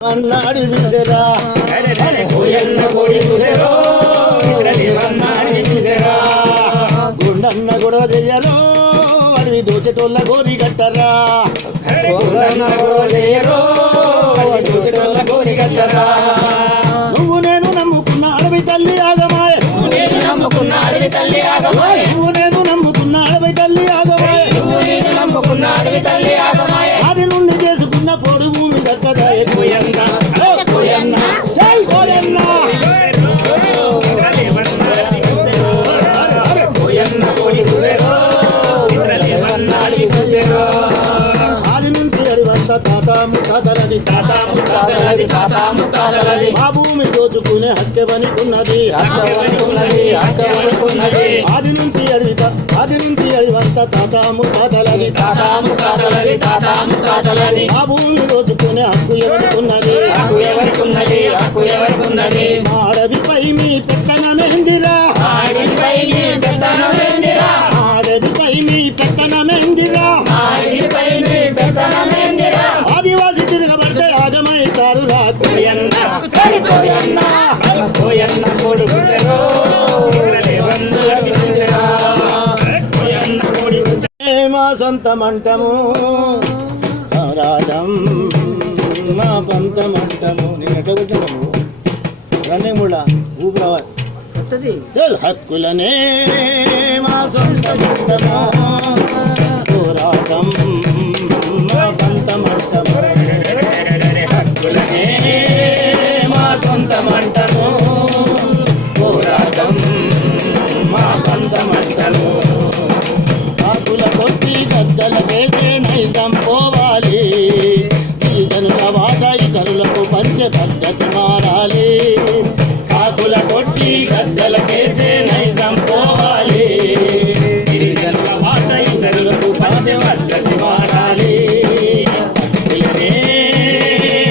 మన్నాడి చూసరా గుండన్న గొడవ చెయ్యరు అడవి దోచెటోళ్ళ గోరి కట్టరా నువ్వు నేను నమ్ముకున్న అడవి తల్లి ఆగమాయ నువ్వు నేను నమ్ముకున్న అడవి తల్లి ఆగమాయ అది నుండి చేసుకున్న పొడు భూమి దక్కదాయ కోయన్న జై కోయన్న ఆది నుంచి అడివంత తాత ముఖాతలది మా భూమి దోచుకునే హక్కెవనికున్నది ఆది నుంచి అడివంత తాత ముఖాతలది మా భూమి దోచుకునే హక్కు ఎవరికున్నది మా అడవిపై మీ పెత్తనమేందిరా ఆదివాసి తిరగబడితే ఆగమైతారు రా మా సొంతమంటము రాజం మా పంతమంటము నేను ఎట్లా పెట్టినాము రన్నింగ్ కూడా ఊపిరావాలి హక్కులనే మా సొంతమంటము పోరాటం మా పంతమంటము హక్కులనే మా సొంతమంటము పోరాటం మా పంతమంటము ఆకుల కొద్ది గద్దల వేసే నైజం పోవాలి గిరిజనుల వాట ఇతరులకు పంచ పద్ధతి మారాలి ఆకుల కొట్టి గద్దల వేసే నైజం పోవాలి గిరిజనుల వాట ఇతరులకు పంచ పద్ధతి మారాలి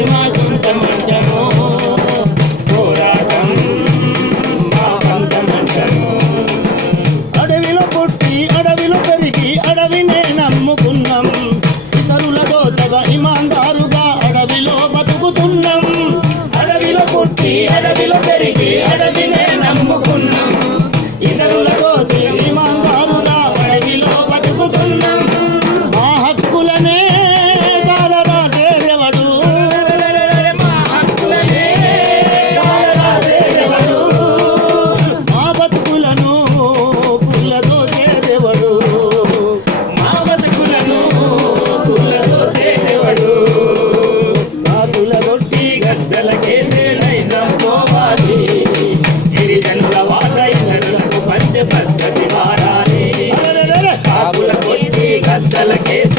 మా సొంతమంటము పోరాటం మా పంతమంటము అడవిలో పుట్టి అడవిలో పెరిగి అడవినే నమ్ముకున్నాం ఇతరుల దోచగా ఇమాందారుగా అడవిలో బతుకుతున్నాం అడవిలో పుట్టి అడవిలో పెరిగి అడవినే నమ్ముకున్నాం ఇతరుల దోచగా ఇమాందారుగా అడవిలో బతుకుతున్నాం మా హక్కులనే కాలరాసేదెవడు మా బతుకులను పుల్లతో చేదెవడు కాకుల కొట్టి గద్దల కేసే నైజం పోవాలి గిరిజనుల వాట ఇతరులకు పంచ పద్ధతి మారాలి కాకుల కొట్టి గద్దల కేసే